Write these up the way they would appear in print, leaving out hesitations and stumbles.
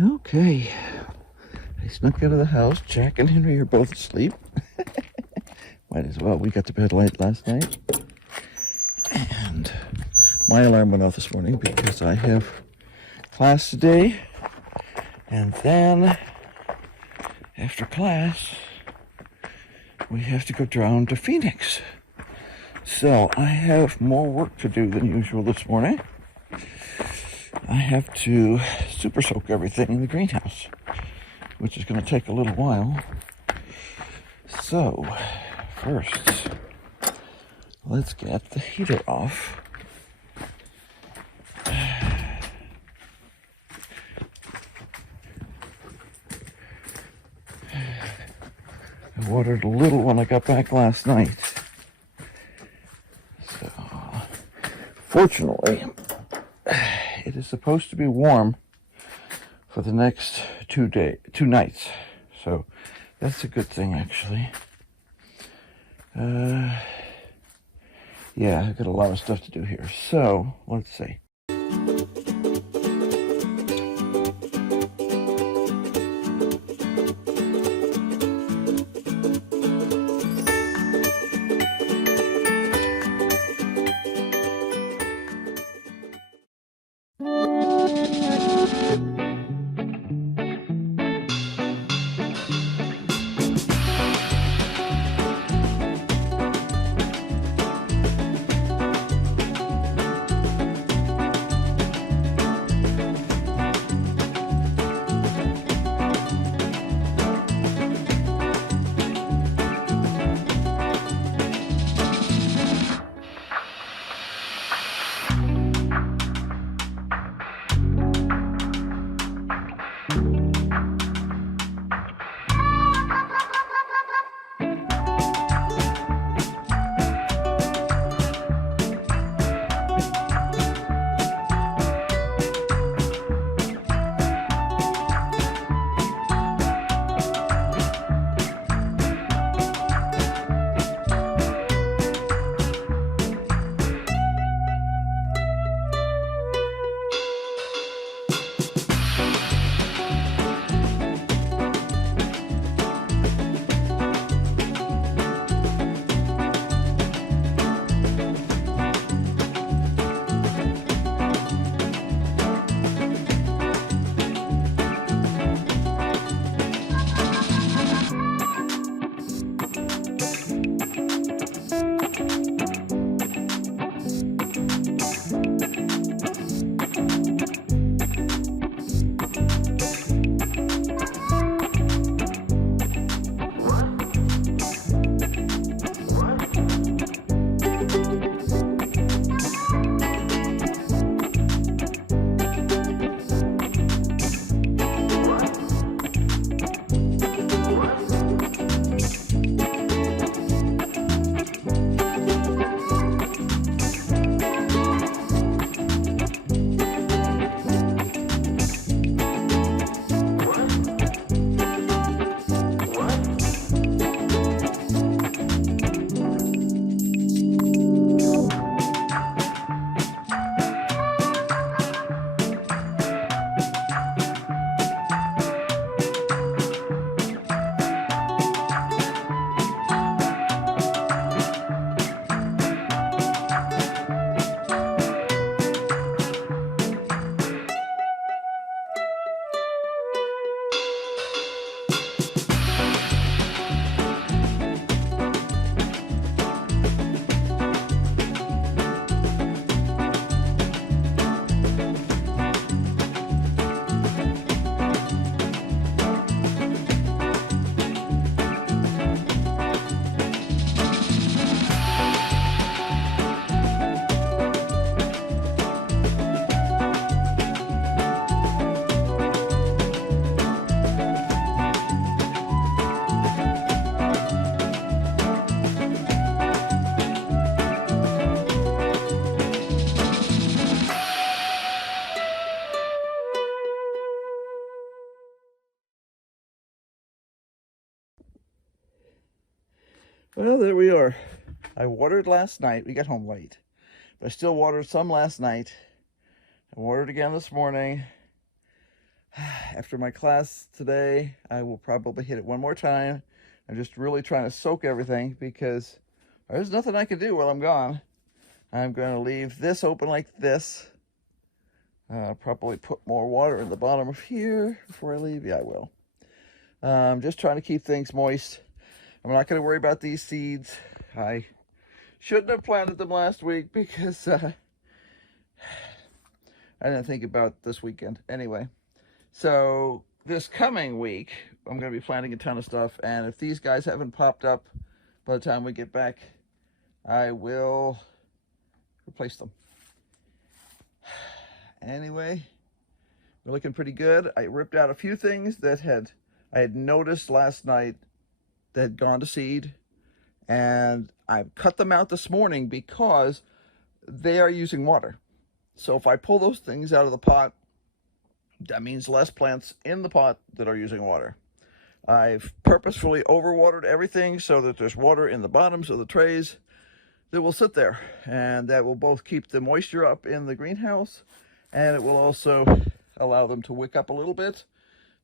Okay, I snuck out of the house. Jack and Henry are both asleep. Might as well. We got to bed late last night. And my alarm went off this morning because I have class today. And then, after class, we have to go down to Phoenix. So I have more work to do than usual this morning. I have to super soak everything in the greenhouse, which is going to take a little while. So, first, let's get the heater off. I watered a little when I got back last night. So, fortunately, it is supposed to be warm for the next 2 nights. So, that's a good thing, actually. Yeah, I've got a lot of stuff to do here. So, let's see. Well, there we are. I watered last night. We got home late. But I still watered some last night. I watered again this morning. After my class today, I will probably hit it one more time. I'm just really trying to soak everything because there's nothing I can do while I'm gone. I'm going to leave this open like this. Probably put more water in the bottom of here before I leave. Yeah, I will. I'm just trying to keep things moist. I'm not going to worry about these seeds. I shouldn't have planted them last week because I didn't think about this weekend. Anyway, so this coming week, I'm going to be planting a ton of stuff. And if these guys haven't popped up by the time we get back, I will replace them. Anyway, we're looking pretty good. I ripped out a few things that I had noticed last night that had gone to seed, and I cut them out this morning because they are using water. So if I pull those things out of the pot, that means less plants in the pot that are using water. I've purposefully overwatered everything so that there's water in the bottoms of the trays that will sit there, and that will both keep the moisture up in the greenhouse, and it will also allow them to wick up a little bit.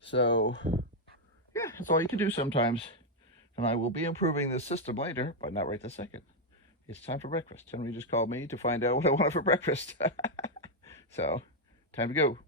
So yeah, that's all you can do sometimes. And I will be improving this system later, but not right this second. It's time for breakfast. Henry just called me to find out what I wanted for breakfast. So, time to go.